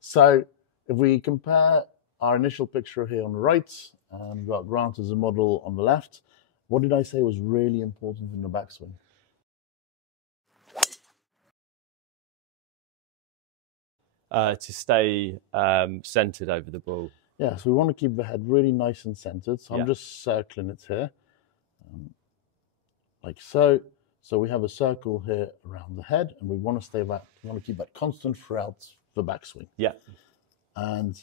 So if we compare our initial picture here on the right, and we've got Grant as a model on the left, what did I say was really important in the backswing? To stay centered over the ball. Yeah, so we want to keep the head really nice and centered. So I'm just circling it here, like so. So we have a circle here around the head, and we want to keep that constant throughout the backswing. Yeah. And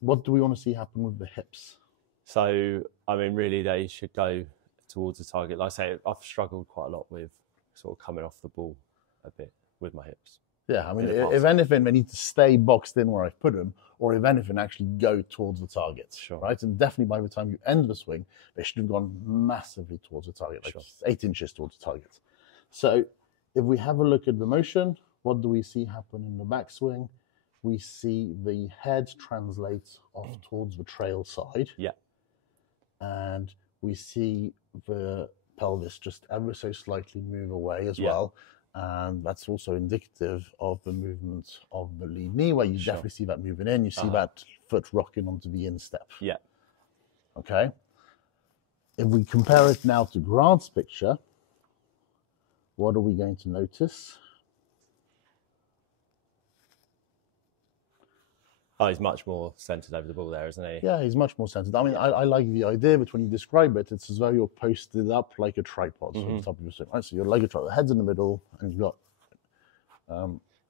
what do we want to see happen with the hips? So, I mean, really, they should go towards the target. Like I say, I've struggled quite a lot with sort of coming off the ball a bit with my hips. Yeah, I mean, if anything, they need to stay boxed in where I've put them, or if anything, actually go towards the target. Sure. Right? And definitely by the time you end the swing, they should have gone massively towards the target, like 8 inches towards the target. So if we have a look at the motion, what do we see happen in the backswing? We see the head translate off towards the trail side. Yeah. And we see the pelvis just ever so slightly move away as well. And that's also indicative of the movement of the lead knee, where you definitely see that moving in. You see that foot rocking onto the instep. Yeah. Okay. If we compare it now to Grant's picture, what are we going to notice? Oh, he's much more centered over the ball there, isn't he? Yeah, he's much more centered. I mean, I like the idea, but when you describe it, it's as though you're posted up like a tripod on the top of your swing. Right? So you're like a tripod, the head's in the middle, and you've got...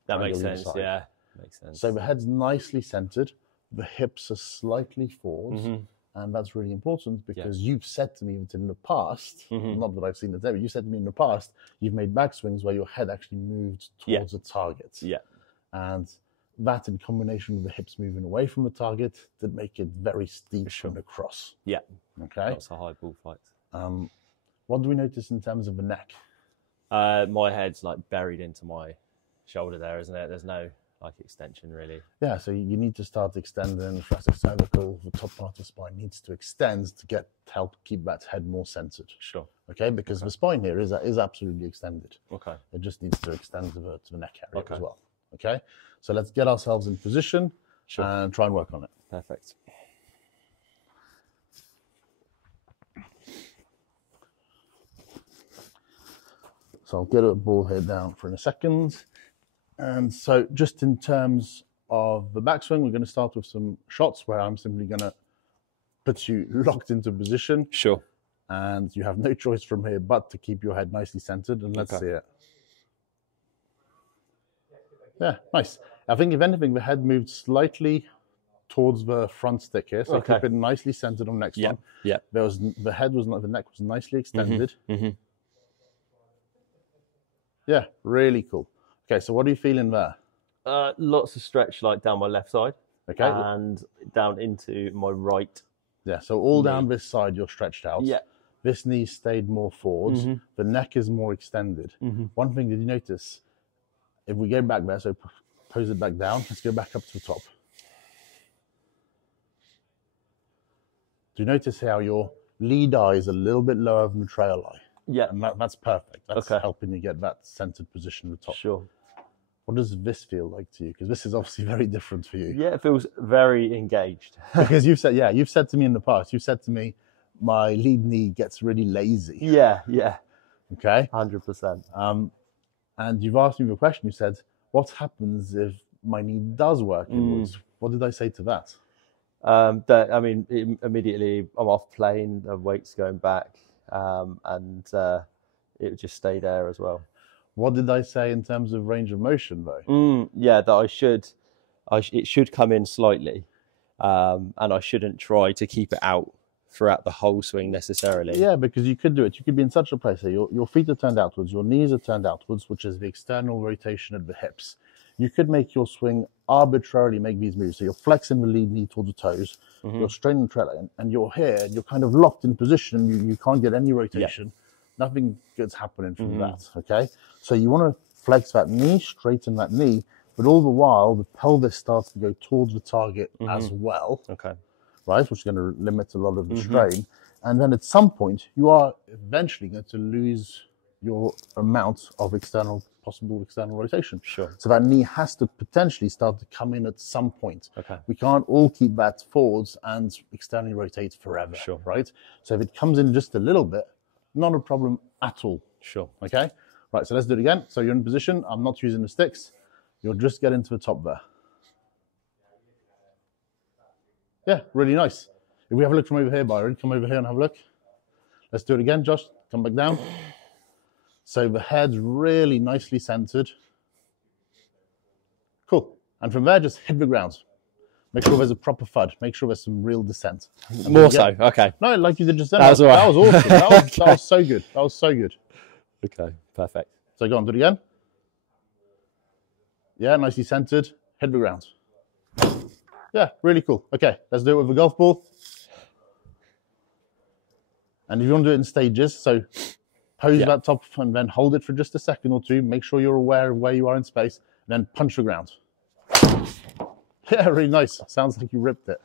that makes sense, yeah. Makes sense. So the head's nicely centered, the hips are slightly forwards, and that's really important because you've said to me that in the past, not that I've seen it there, but you said to me in the past, you've made backswings where your head actually moved towards a target. Yeah. And that in combination with the hips moving away from the target did make it very steep from the cross. Yeah. Okay. That's a high ball fight. What do we notice in terms of the neck? My head's like buried into my shoulder there, isn't it? There's no like extension really. Yeah, so you need to start extending the thoracic cervical, the top part of the spine needs to extend to help keep that head more centered. Sure. Okay, because the spine here is absolutely extended. Okay. It just needs to extend to the neck area as well. Okay, so let's get ourselves in position and try and work on it. Perfect. So I'll get a ball head down for a second. And so just in terms of the backswing, we're going to start with some shots where I'm simply going to put you locked into position. Sure. And you have no choice from here but to keep your head nicely centered. And let's see it. Yeah, nice. I think if anything, the head moved slightly towards the front stick here. So keep it nicely centered on the next one. Yeah. The neck was nicely extended. Yeah, really cool. Okay, so what are you feeling there? Lots of stretch like down my left side. Okay. And down into my right. Yeah, so all down this side you're stretched out. Yeah. This knee stayed more forwards. The neck is more extended. One thing, did you notice? If we go back there, so pose it back down, let's go back up to the top. Do you notice how your lead eye is a little bit lower than the trail eye? Yeah. And that's perfect. That's helping you get that centered position at the top. Sure. What does this feel like to you? Because this is obviously very different for you. Yeah, it feels very engaged. Because you've said to me in the past, you've said to me, my lead knee gets really lazy. Yeah. Okay? 100%. And you've asked me the question, you said, what happens if my knee does work inwards? What did I say to that? I mean, immediately I'm off plane, the weight's going back, and it would just stay there as well. What did I say in terms of range of motion, though? Yeah, that it should come in slightly, and I shouldn't try to keep it out throughout the whole swing necessarily. Yeah, because you could do it. You could be in such a place that your feet are turned outwards, your knees are turned outwards, which is the external rotation of the hips. You could make your swing arbitrarily make these moves. So you're flexing the lead knee towards the toes, you're straightening the trail, and you're here, and you're kind of locked in position. You can't get any rotation. Nothing good's happening from that, okay? So you want to flex that knee, straighten that knee, but all the while, the pelvis starts to go towards the target as well. Okay. Right, which is going to limit a lot of the strain. And then at some point, you are eventually going to lose your amount of external possible external rotation. Sure. So that knee has to potentially start to come in at some point. Okay. We can't all keep that forwards and externally rotate forever. Sure. Right? So if it comes in just a little bit, not a problem at all. Sure. Okay? Right, so let's do it again. So you're in position. I'm not using the sticks. You'll just get into the top there. Yeah, really nice. If we have a look from over here, Byron, come over here and have a look. Let's do it again, Josh. Come back down. So the head's really nicely centered. Cool. And from there, just hit the ground. Make sure there's a proper thud. Make sure there's some real descent. More so, okay. No, like you did just then. That was all right. That was awesome. That was so good. That was so good. Okay, perfect. So go on, do it again. Yeah, nicely centered. Hit the ground. Yeah, really cool. Okay, let's do it with a golf ball. And if you want to do it in stages, so pose that top and then hold it for just a second or two. Make sure you're aware of where you are in space. And then punch the ground. Yeah, really nice. Sounds like you ripped it.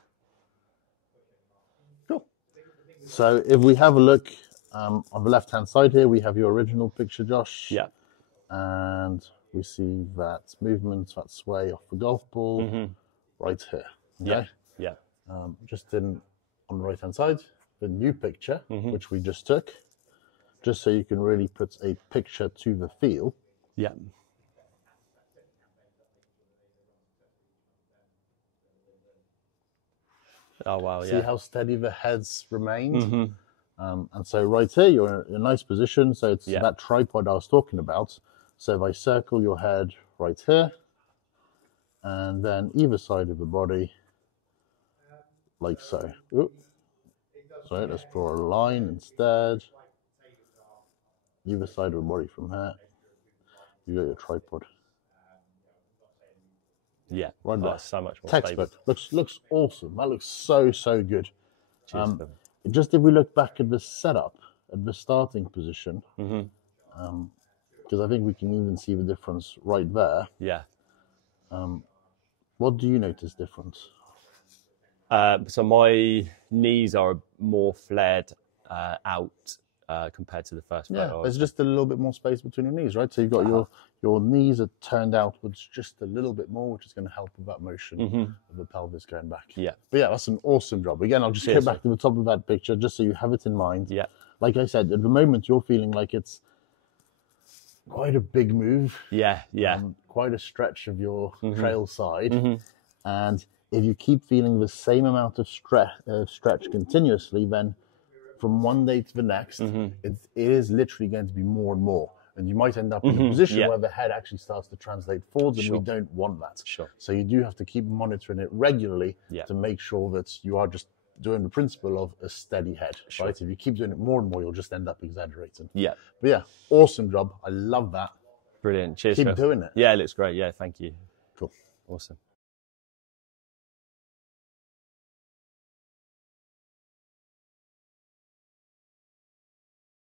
Cool. So if we have a look on the left-hand side here, we have your original picture, Josh. Yeah. And we see that movement, that sway off the golf ball right here. Okay? Yeah. Just on the right-hand side, the new picture, which we just took, just so you can really put a picture to the feel. Yeah. Oh, wow, yeah. See how steady the head's remained? And so right here, you're in a nice position. So it's that tripod I was talking about. So if I circle your head right here, and then either side of the body, like so. Ooh. So let's draw a line instead. Either side of the body from here. You got your tripod. Yeah, right there. So much more textbook. Looks awesome. That looks so good. Cheers, just if we look back at the setup, at the starting position, because I think we can even see the difference right there. Yeah. What do you notice different? So my knees are more flared out compared to the first photo. Yeah, there's just a little bit more space between your knees, right? So you've got your knees are turned outwards just a little bit more, which is going to help with that motion of the pelvis going back. Yeah. But yeah, that's an awesome job. Again, I'll just go back to the top of that picture just so you have it in mind. Yeah. Like I said, at the moment you're feeling like it's quite a big move. Yeah, yeah. Quite a stretch of your trail side. And if you keep feeling the same amount of stretch continuously, then from one day to the next, it is literally going to be more and more. And you might end up in a position where the head actually starts to translate forwards, and we don't want that. Sure. So you do have to keep monitoring it regularly to make sure that you are just doing the principle of a steady head, right? If you keep doing it more and more, you'll just end up exaggerating. Yeah. But yeah, awesome job. I love that. Brilliant. Cheers. Keep doing it. Yeah, it looks great. Yeah, thank you. Cool. Awesome.